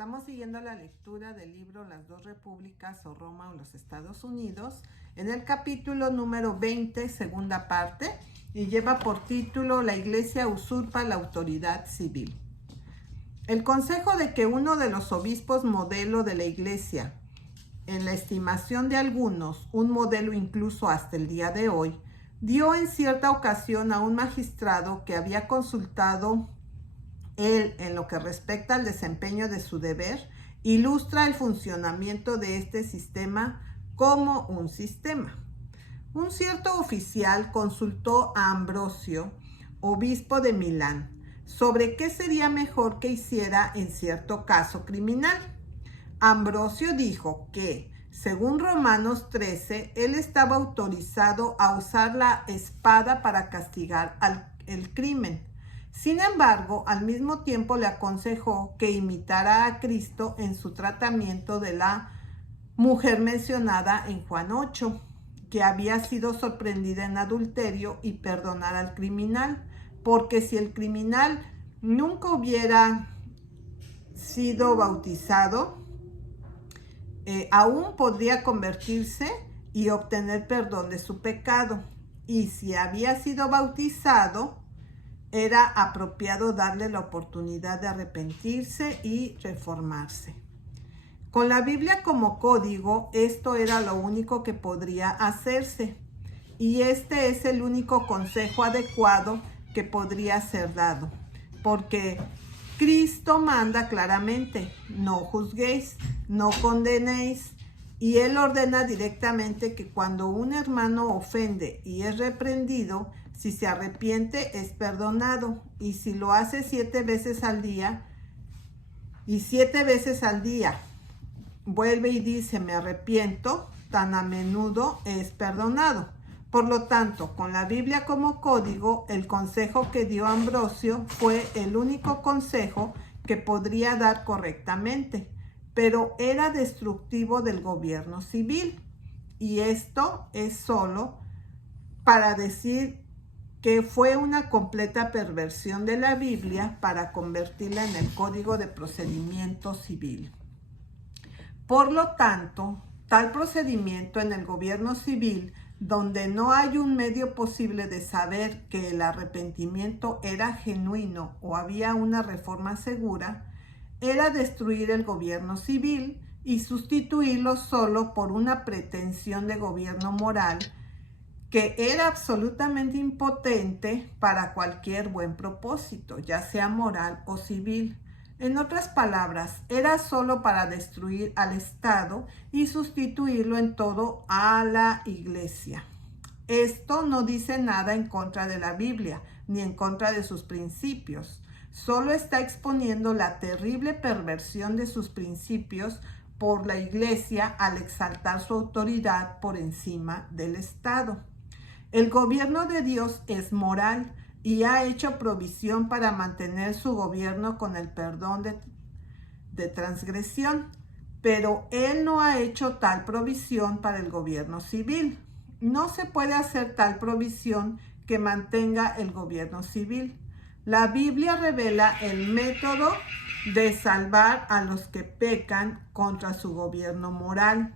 Estamos siguiendo la lectura del libro Las dos repúblicas o Roma o los Estados Unidos en el capítulo número 20, segunda parte, y lleva por título La Iglesia usurpa la autoridad civil. El consejo de que uno de los obispos modelo de la Iglesia, en la estimación de algunos, un modelo incluso hasta el día de hoy, dio en cierta ocasión a un magistrado que había consultado él en lo que respecta al desempeño de su deber, ilustra el funcionamiento de este sistema como un sistema. Un cierto oficial consultó a Ambrosio, obispo de Milán, sobre qué sería mejor que hiciera en cierto caso criminal. Ambrosio dijo que, según Romanos 13, él estaba autorizado a usar la espada para castigar el crimen. Sin embargo, al mismo tiempo le aconsejó que imitara a Cristo en su tratamiento de la mujer mencionada en Juan 8, que había sido sorprendida en adulterio, y perdonar al criminal, porque si el criminal nunca hubiera sido bautizado, aún podría convertirse y obtener perdón de su pecado. Y si había sido bautizado, era apropiado darle la oportunidad de arrepentirse y reformarse. Con la Biblia como código, esto era lo único que podría hacerse, y este es el único consejo adecuado que podría ser dado, porque Cristo manda claramente: no juzguéis, no condenéis, y Él ordena directamente que cuando un hermano ofende y es reprendido, si se arrepiente es perdonado, y si lo hace 7 veces al día, y 7 veces al día vuelve y dice me arrepiento, tan a menudo es perdonado. Por lo tanto, con la Biblia como código, el consejo que dio Ambrosio fue el único consejo que podría dar correctamente, pero era destructivo del gobierno civil. Y esto es solo para decir que fue una completa perversión de la Biblia para convertirla en el código de procedimiento civil. Por lo tanto, tal procedimiento en el gobierno civil, donde no hay un medio posible de saber que el arrepentimiento era genuino o había una reforma segura, era destruir el gobierno civil y sustituirlo solo por una pretensión de gobierno moral que era absolutamente impotente para cualquier buen propósito, ya sea moral o civil. En otras palabras, era solo para destruir al Estado y sustituirlo en todo a la Iglesia. Esto no dice nada en contra de la Biblia, ni en contra de sus principios. Solo está exponiendo la terrible perversión de sus principios por la Iglesia al exaltar su autoridad por encima del Estado. El gobierno de Dios es moral y ha hecho provisión para mantener su gobierno con el perdón de transgresión, pero Él no ha hecho tal provisión para el gobierno civil. No se puede hacer tal provisión que mantenga el gobierno civil. La Biblia revela el método de salvar a los que pecan contra su gobierno moral.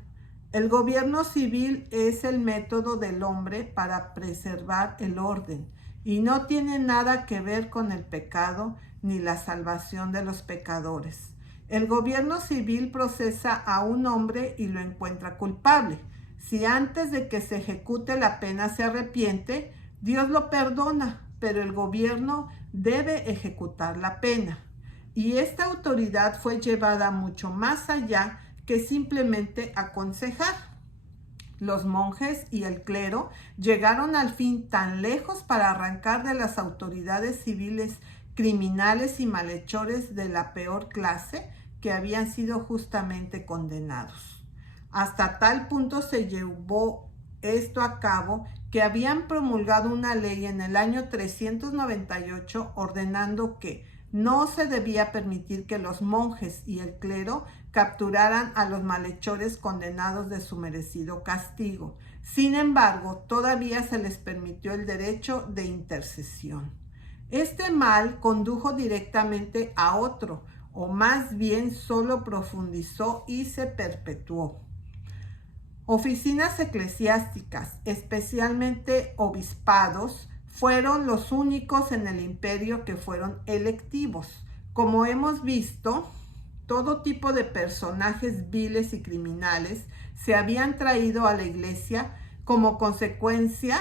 El gobierno civil es el método del hombre para preservar el orden y no tiene nada que ver con el pecado ni la salvación de los pecadores. El gobierno civil procesa a un hombre y lo encuentra culpable. Si antes de que se ejecute la pena se arrepiente, Dios lo perdona, pero el gobierno debe ejecutar la pena. Y esta autoridad fue llevada mucho más allá que simplemente aconsejar. Los monjes y el clero llegaron al fin tan lejos para arrancar de las autoridades civiles criminales y malhechores de la peor clase que habían sido justamente condenados. Hasta tal punto se llevó esto a cabo que habían promulgado una ley en el año 398 ordenando que no se debía permitir que los monjes y el clero capturaran a los malhechores condenados de su merecido castigo. Sin embargo, todavía se les permitió el derecho de intercesión. Este mal condujo directamente a otro, o más bien solo profundizó y se perpetuó. Oficinas eclesiásticas, especialmente obispados, fueron los únicos en el imperio que fueron electivos. Como hemos visto, todo tipo de personajes viles y criminales se habían traído a la iglesia. Como consecuencia,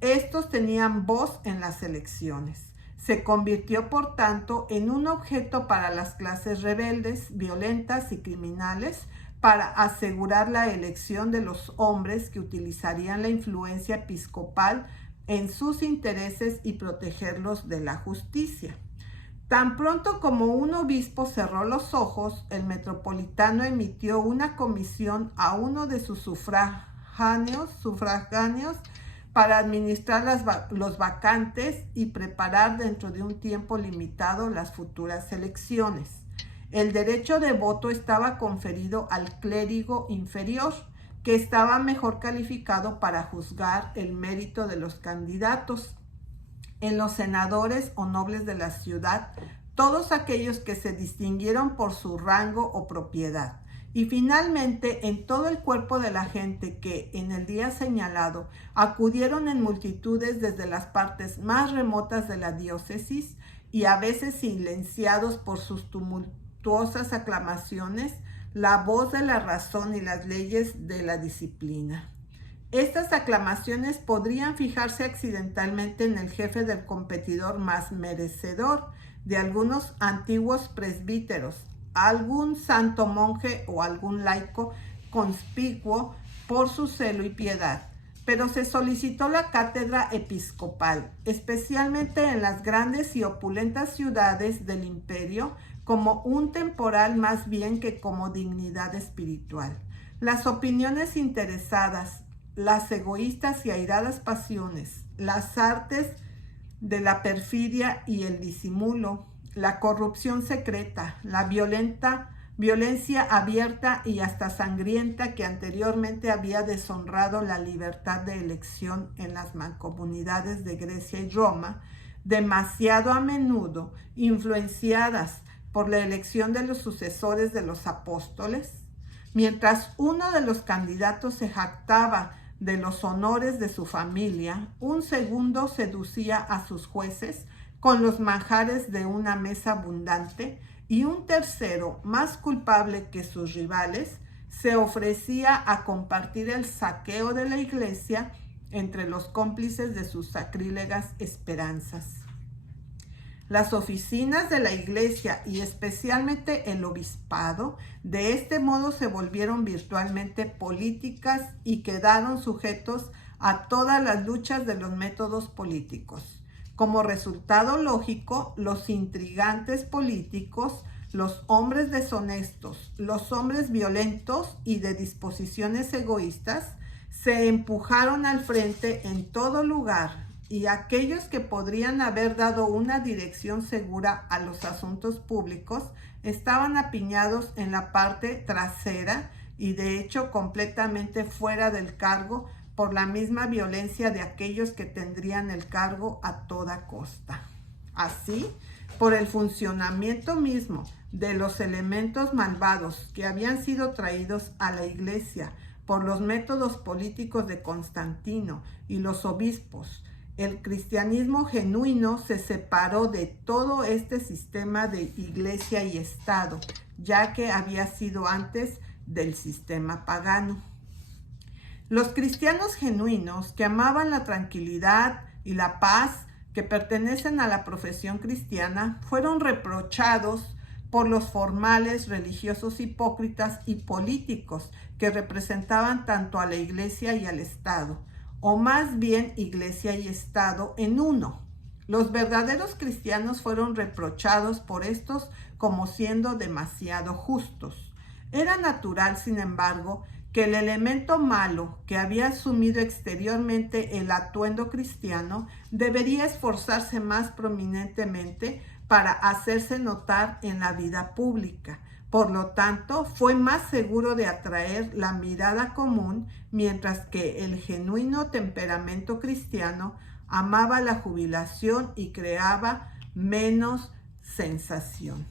estos tenían voz en las elecciones. Se convirtió, por tanto, en un objeto para las clases rebeldes, violentas y criminales, para asegurar la elección de los hombres que utilizarían la influencia episcopal en sus intereses y protegerlos de la justicia. Tan pronto como un obispo cerró los ojos, el metropolitano emitió una comisión a uno de sus sufragáneos para administrar los vacantes y preparar dentro de un tiempo limitado las futuras elecciones. El derecho de voto estaba conferido al clérigo inferior, que estaba mejor calificado para juzgar el mérito de los candidatos. En los senadores o nobles de la ciudad, todos aquellos que se distinguieron por su rango o propiedad. Y finalmente, en todo el cuerpo de la gente que en el día señalado acudieron en multitudes desde las partes más remotas de la diócesis y a veces silenciados por sus tumultuosas aclamaciones, la voz de la razón y las leyes de la disciplina. Estas aclamaciones podrían fijarse accidentalmente en el jefe del competidor más merecedor, de algunos antiguos presbíteros, algún santo monje o algún laico conspicuo por su celo y piedad. Pero se solicitó la cátedra episcopal, especialmente en las grandes y opulentas ciudades del imperio, como un temporal más bien que como dignidad espiritual. Las opiniones interesadas, las egoístas y airadas pasiones, las artes de la perfidia y el disimulo, la corrupción secreta, la violencia abierta y hasta sangrienta que anteriormente había deshonrado la libertad de elección en las mancomunidades de Grecia y Roma, demasiado a menudo influenciadas por la elección de los sucesores de los apóstoles. Mientras uno de los candidatos se jactaba de los honores de su familia, un segundo seducía a sus jueces con los manjares de una mesa abundante, y un tercero, más culpable que sus rivales, se ofrecía a compartir el saqueo de la iglesia entre los cómplices de sus sacrílegas esperanzas. Las oficinas de la iglesia y especialmente el obispado de este modo se volvieron virtualmente políticas y quedaron sujetos a todas las luchas de los métodos políticos. Como resultado lógico, los intrigantes políticos, los hombres deshonestos, los hombres violentos y de disposiciones egoístas se empujaron al frente en todo lugar, y aquellos que podrían haber dado una dirección segura a los asuntos públicos estaban apiñados en la parte trasera y de hecho completamente fuera del cargo por la misma violencia de aquellos que tendrían el cargo a toda costa. Así, por el funcionamiento mismo de los elementos malvados que habían sido traídos a la iglesia por los métodos políticos de Constantino y los obispos, el cristianismo genuino se separó de todo este sistema de iglesia y Estado, ya que había sido antes del sistema pagano. Los cristianos genuinos que amaban la tranquilidad y la paz que pertenecen a la profesión cristiana fueron reprochados por los formales religiosos hipócritas y políticos que representaban tanto a la iglesia y al Estado, o más bien iglesia y Estado en uno. Los verdaderos cristianos fueron reprochados por estos como siendo demasiado justos. Era natural, sin embargo, que el elemento malo que había asumido exteriormente el atuendo cristiano debería esforzarse más prominentemente para hacerse notar en la vida pública. Por lo tanto, fue más seguro de atraer la mirada común, mientras que el genuino temperamento cristiano amaba la jubilación y creaba menos sensación.